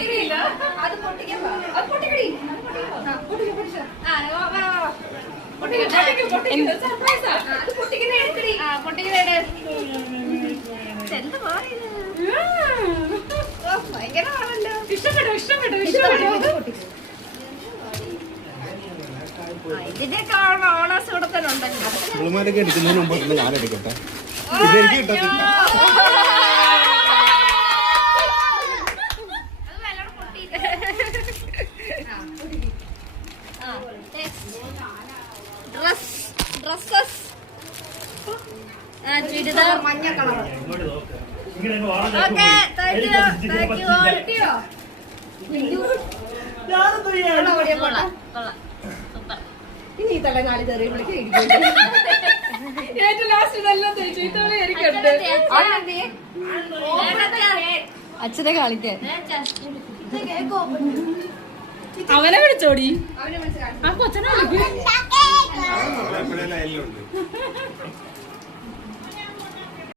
പൊട്ടിക്കില്ല. അത് പൊട്ടിക്കാൻ അത് പൊട്ടിക്കടി. ഭയങ്കരമാണല്ലോ. ഇഷ്ടപ്പെട്ടു ഇഷ്ടപ്പെട്ടു ഇഷ്ടപ്പെട്ടു. ഇതിന്റെയൊക്കെ ഓണേഴ്സ് ഇവിടെ തന്നെ ഉണ്ടല്ലോ. എടുക്കുന്നതിന് മുമ്പ് ഞാൻ എടുക്കട്ടെ. ചുരിദാർ മഞ്ഞ കളർ. Okay thank you. ഇനി ഈ തലനാളി തെറി വിളിക്കും. ഏറ്റവും ലാസ്റ്റ് ഇതെല്ലാം തേച്ചു. ഈ തവണ എനിക്കുണ്ട്. അച്ഛനെ കാണിക്കാൻ അവനെ വിളിച്ചോടി. അവനെ വിളിച്ച് ആ കൊച്ചനെ വിളിക്കും.